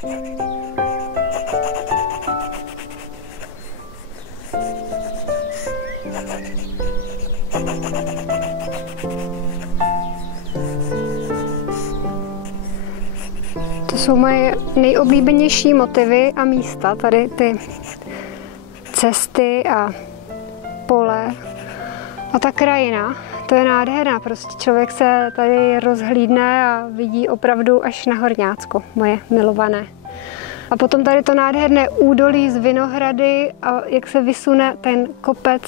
To jsou moje nejoblíbenější motivy a místa, tady ty cesty a pole a ta krajina. To je nádherná, prostě člověk se tady rozhlídne a vidí opravdu až na Horňácko, moje milované. A potom tady to nádherné údolí z Vinohrady a jak se vysune ten kopec,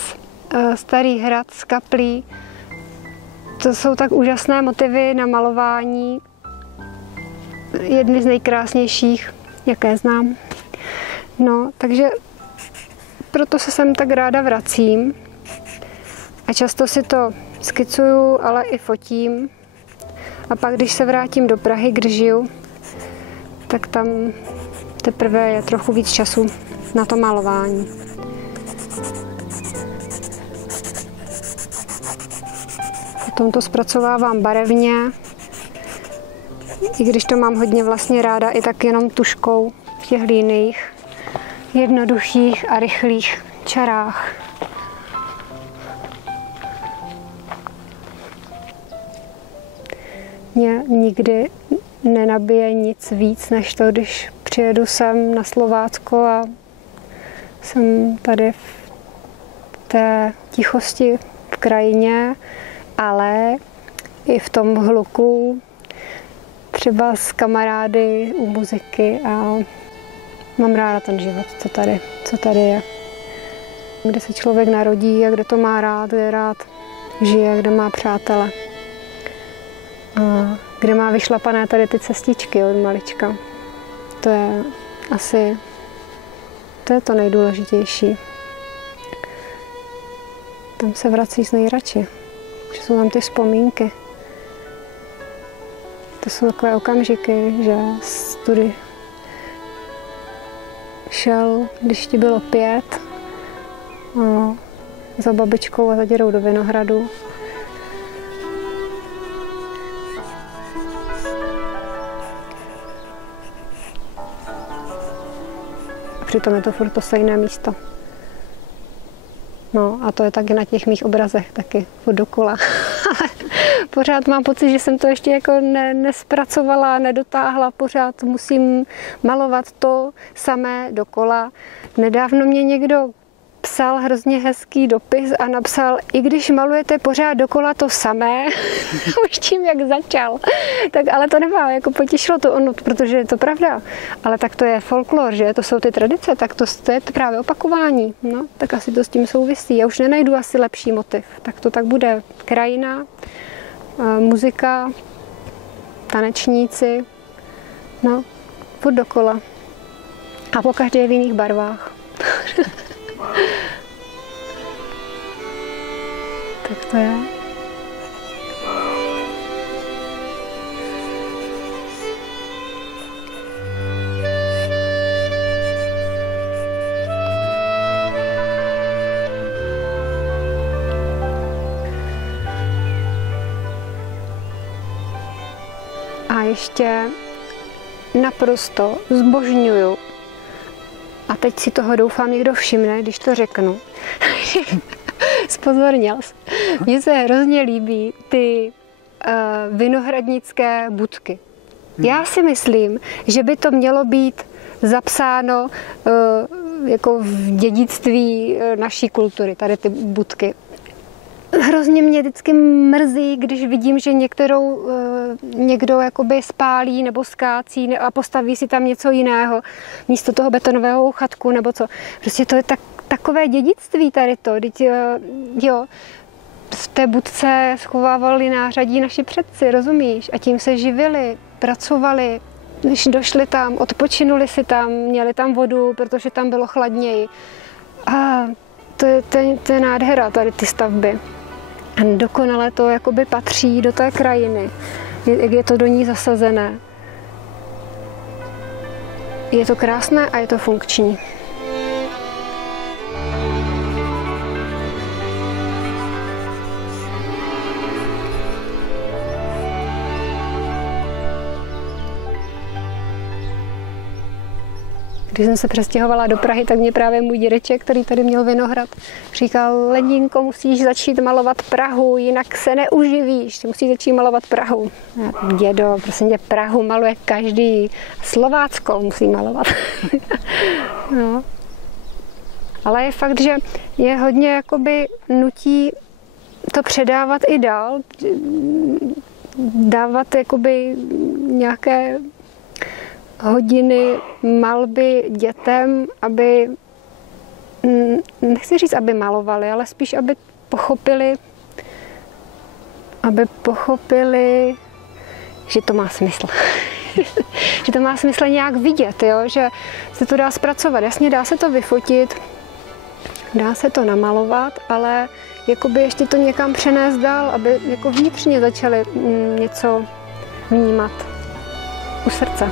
Starý hrad z kaplí. To jsou tak úžasné motivy na malování, jedny z nejkrásnějších, jaké znám. No, takže proto se sem tak ráda vracím a často si to skicuju, ale i fotím. A pak, když se vrátím do Prahy, kde žiju, tak tam teprve je trochu víc času na to malování. Potom to zpracovávám barevně, i když to mám hodně vlastně ráda, i tak jenom tužkou v těch liniích, jednoduchých a rychlých čarách. Mě nikdy nenabije nic víc, než to, když přijedu sem na Slovácko a jsem tady v té tichosti v krajině, ale i v tom hluku, třeba s kamarády u muziky a mám ráda ten život, co tady je. Kde se člověk narodí a kde to má rád, kde rád žije, kde má přátele. A kde má vyšlapané tady ty cestičky od malička. To je asi to nejdůležitější. Tam se vracíš nejradši, že jsou tam ty vzpomínky. To jsou takové okamžiky, že jsi tudy šel, když ti bylo 5, za babičkou a za dědou do Vinohradu. A přitom je to furt to stejné místo. No a to je taky na těch mých obrazech taky furt dokola. Pořád mám pocit, že jsem to ještě jako nespracovala, nedotáhla, pořád musím malovat to samé dokola. Nedávno mě někdo psal hrozně hezký dopis a napsal, i když malujete pořád dokola to samé, už tím, jak začal. Tak ale to nemá, jako potěšilo to ono, protože je to pravda. Ale tak to je folklor, že? To jsou ty tradice, tak to je právě opakování. No, tak asi to s tím souvisí. Já už nenajdu asi lepší motiv. Tak to tak bude. Krajina, muzika, tanečníci, no, furt dokola. A pokaždé v jiných barvách. Tak to je. A ještě naprosto zbožňuju. A teď si toho doufám někdo všimne, když to řeknu. Spozornil jsi. Mně se hrozně líbí ty vinohradnické budky. Já si myslím, že by to mělo být zapsáno jako v dědictví naší kultury, tady ty budky. Hrozně mě vždycky mrzí, když vidím, že někdo jakoby spálí nebo skácí a postaví si tam něco jiného místo toho betonového chatku nebo co. Prostě to je takové dědictví tady to. Vždyť, jo, v té budce schovávali nářadí naši předci, rozumíš? A tím se živili, pracovali, když došli tam, odpočinuli si tam, měli tam vodu, protože tam bylo chladněji. A to je nádhera tady ty stavby. A dokonale to jakoby patří do té krajiny, jak je to do ní zasazené. Je to krásné a je to funkční. Když jsem se přestěhovala do Prahy, tak mě právě můj dědeček, který tady měl vinohrad, říkal: Ledínko, musíš začít malovat Prahu, jinak se neuživíš, ty musíš začít malovat Prahu. Dědo, prosím tě, Prahu maluje každý, Slovácko musí malovat. No. Ale je fakt, že je hodně jakoby nutí to předávat i dál, dávat jakoby nějaké hodiny malby dětem, aby, nechci říct, aby malovali, ale spíš, aby pochopili, že to má smysl. Že to má smysl nějak vidět, jo? Že se to dá zpracovat. Jasně, dá se to vyfotit, dá se to namalovat, ale jakoby ještě to někam přenést dál, aby jako vnitřně začali něco vnímat u srdce.